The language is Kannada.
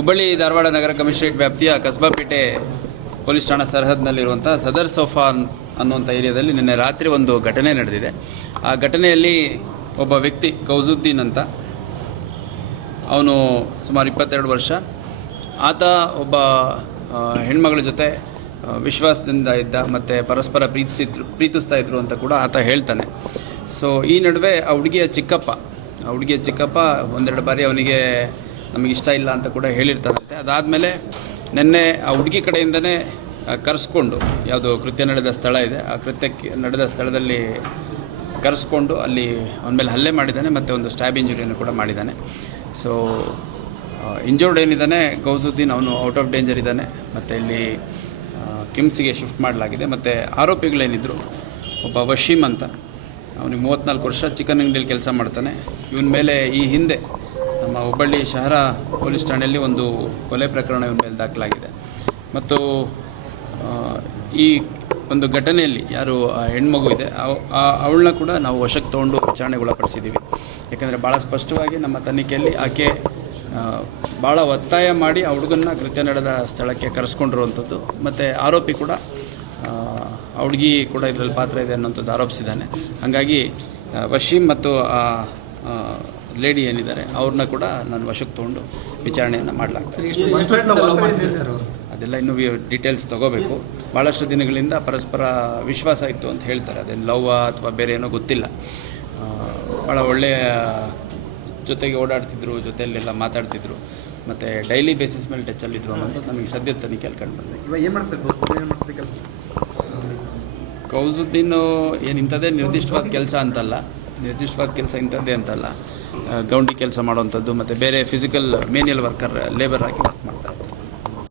ಹುಬ್ಬಳ್ಳಿ ಧಾರವಾಡ ನಗರ ಕಮಿಷನರೇಟ್ ವ್ಯಾಪ್ತಿಯ ಕಸ್ಬಾಪೇಟೆ ಪೊಲೀಸ್ ಠಾಣಾ ಸರಹದ್ನಲ್ಲಿರುವಂಥ ಸದರ್ ಸೋಫಾ ಅನ್ನುವಂಥ ಏರಿಯಾದಲ್ಲಿ ನಿನ್ನೆ ರಾತ್ರಿ ಒಂದು ಘಟನೆ ನಡೆದಿದೆ. ಆ ಘಟನೆಯಲ್ಲಿ ಒಬ್ಬ ವ್ಯಕ್ತಿ ಕೌಜುದ್ದೀನ್ ಅಂತ, ಅವನು ಸುಮಾರು 22 ವರ್ಷ. ಆತ ಒಬ್ಬ ಹೆಣ್ಮಗಳ ಜೊತೆ ವಿಶ್ವಾಸದಿಂದ ಇದ್ದ ಮತ್ತು ಪರಸ್ಪರ ಪ್ರೀತಿಸ್ತಾ ಇದ್ರು ಅಂತ ಕೂಡ ಆತ ಹೇಳ್ತಾನೆ. ಸೊ ಈ ನಡುವೆ ಆ ಹುಡುಗಿಯ ಚಿಕ್ಕಪ್ಪ ಒಂದೆರಡು ಬಾರಿ ಅವನಿಗೆ ನಮಗಿಷ್ಟ ಇಲ್ಲ ಅಂತ ಕೂಡ ಹೇಳಿರ್ತಾನಂತೆ. ಅದಾದಮೇಲೆ ನಿನ್ನೆ ಆ ಹುಡುಗಿ ಕಡೆಯಿಂದನೇ ಕರೆಸ್ಕೊಂಡು, ಯಾವುದು ಕೃತ್ಯ ನಡೆದ ಸ್ಥಳ ಇದೆ, ಆ ಕೃತ್ಯಕ್ಕೆ ನಡೆದ ಸ್ಥಳದಲ್ಲಿ ಕರೆಸ್ಕೊಂಡು ಅಲ್ಲಿ ಅವನ ಮೇಲೆ ಹಲ್ಲೆ ಮಾಡಿದ್ದಾನೆ ಮತ್ತು ಒಂದು ಸ್ಟ್ಯಾಬ್ ಇಂಜುರಿಯನ್ನು ಕೂಡ ಮಾಡಿದ್ದಾನೆ. ಸೊ ಇಂಜೋರ್ಡ್ ಏನಿದ್ದಾನೆ ಗೌಸುದ್ದೀನ್, ಅವನು ಔಟ್ ಆಫ್ ಡೇಂಜರ್ ಇದ್ದಾನೆ ಮತ್ತು ಇಲ್ಲಿ ಕಿಮ್ಸಿಗೆ ಶಿಫ್ಟ್ ಮಾಡಲಾಗಿದೆ. ಮತ್ತು ಆರೋಪಿಗಳೇನಿದ್ರು, ಒಬ್ಬ ವಶೀಮ್ ಅಂತ, ಅವನಿಗೆ 34 ವರ್ಷ, ಚಿಕನ್ ಅಂಗಡಿಯಲ್ಲಿ ಕೆಲಸ ಮಾಡ್ತಾನೆ. ಇವನ ಮೇಲೆ ಈ ಹಿಂದೆ ನಮ್ಮ ಹುಬ್ಬಳ್ಳಿ ಶಹರ ಪೊಲೀಸ್ ಠಾಣೆಯಲ್ಲಿ ಒಂದು ಕೊಲೆ ಪ್ರಕರಣ ಇವನ ಮೇಲೆ ದಾಖಲಾಗಿದೆ. ಮತ್ತು ಈ ಒಂದು ಘಟನೆಯಲ್ಲಿ ಯಾರು ಆ ಹೆಣ್ಮಗು ಇದೆ ಅವಳನ್ನ ಕೂಡ ನಾವು ವಶಕ್ಕೆ ತೊಗೊಂಡು ವಿಚಾರಣೆಗೊಳಪಡಿಸಿದ್ದೀವಿ. ಯಾಕೆಂದರೆ ಭಾಳ ಸ್ಪಷ್ಟವಾಗಿ ನಮ್ಮ ತನಿಖೆಯಲ್ಲಿ ಆಕೆ ಭಾಳ ಒತ್ತಾಯ ಮಾಡಿ ಆ ಹುಡುಗನ್ನ ಕೃತ್ಯ ನಡೆದ ಸ್ಥಳಕ್ಕೆ ಕರೆಸ್ಕೊಂಡಿರುವಂಥದ್ದು, ಮತ್ತು ಆರೋಪಿ ಕೂಡ ಆ ಹುಡುಗಿ ಕೂಡ ಇದರಲ್ಲಿ ಪಾತ್ರ ಇದೆ ಅನ್ನೋಂಥದ್ದು ಆರೋಪಿಸಿದ್ದಾನೆ. ಹಾಗಾಗಿ ವಶೀಮ್ ಮತ್ತು ಆ ಲೇಡಿ ಏನಿದ್ದಾರೆ ಅವ್ರನ್ನ ಕೂಡ ನಾನು ವಶಕ್ಕೆ ತೊಗೊಂಡು ವಿಚಾರಣೆಯನ್ನು ಮಾಡಲಾಗ್ತದೆ. ಅದೆಲ್ಲ ಇನ್ನೂ ಡೀಟೇಲ್ಸ್ ತೊಗೋಬೇಕು. ಭಾಳಷ್ಟು ದಿನಗಳಿಂದ ಪರಸ್ಪರ ವಿಶ್ವಾಸ ಇತ್ತು ಅಂತ ಹೇಳ್ತಾರೆ. ಅದೇನು ಲವ್ ಅಥವಾ ಬೇರೆ ಏನೋ ಗೊತ್ತಿಲ್ಲ. ಭಾಳ ಒಳ್ಳೆಯ ಜೊತೆಗೆ ಓಡಾಡ್ತಿದ್ರು, ಜೊತೆಯಲ್ಲೆಲ್ಲ ಮಾತಾಡ್ತಿದ್ರು, ಮತ್ತು ಡೈಲಿ ಬೇಸಿಸ್ ಮೇಲೆ ಟಚ್ಚಲ್ಲಿದ್ದರು ಅನ್ನೋದು ನಮಗೆ ಸದ್ಯದ ತನಿಖೆಯಲ್ಲಿ ಕಂಡು ಬಂದಿದೆ. ಕೌಜುದ್ದೀನ್ ಏನು ಇಂಥದ್ದೇ ನಿರ್ದಿಷ್ಟವಾದ ಕೆಲಸ ಇಂಥದ್ದೇ ಅಂತಲ್ಲ, ಗೌಂಡಿ ಕೆಲಸ ಮಾಡುವಂಥದ್ದು ಮತ್ತು ಬೇರೆ ಫಿಸಿಕಲ್ ಮೇನ್ಯಲ್ ವರ್ಕರ್ ಲೇಬರ್ ಆಗಿ ವರ್ಕ್ ಮಾಡ್ತಾರೆ.